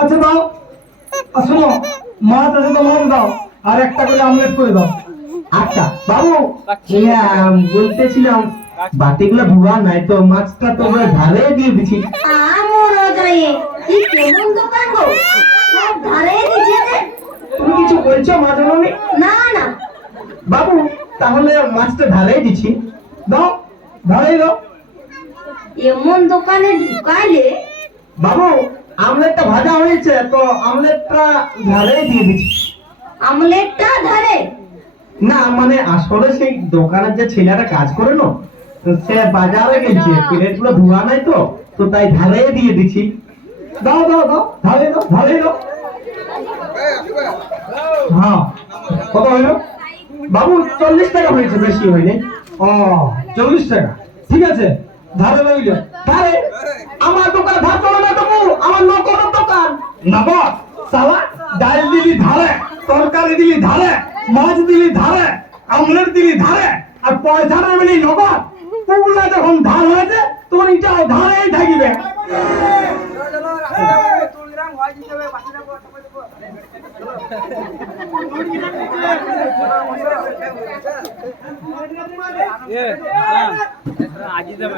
আচ্ছা দাও, শোনো, মাছ আছে তো মাছ দাও, আর একটা করে আমলেট করে দাও। আচ্ছা বাবু, বলতেছিলাম বাটিগুলো ধোয়া নাই তো, মাছটা তো ধারে দিয়ে দিচ্ছি। আমার গায়ে কি কেমন দোকান গো, সব ধারে দিছে যে। তুমি কিছু বলছো মাঝে? না না, বাবু তাহলে মাছটা ধারে দিচ্ছি। দাও, ধারেই দাও। এমন দোকানে ঢুকাইলে বাবু আমলেটটা ভাজা হয়েছে তো, আমলেটটা ধারে দিয়ে দিচ্ছি। আমলেটটা ধারে? না মানে আসলে সেই দোকানের যে ছেলেটা কাজ করে না, তো সে বাজারে গেছে, প্লেট গুলো ধোয়া নাই তো, তো তাই ধারে দিয়ে দিচ্ছি। দাও দাও দাও, ধারেই দাও, ধারেই দাও। হ্যাঁ, কত হইলো? বাবু 40 টাকা হয়েছে, বেশি হয়নি। ও, 40 টাকা, ঠিক আছে, ধারে রইল। ধারে? আমার দোকানে ধার চলে না তো, আমার নকলের দোকান। নগদ সালা, ডাল দিলি ধারে, তরকারি দিলি ধারে, মাছ দিলি ধারে, আমলেট দিলি ধারে, আর পয়সা না মিলি নগদ। পুগুলা যখন ধার হয়েছে তখন এটা ধারেই থাকিবে। আজি যাবে।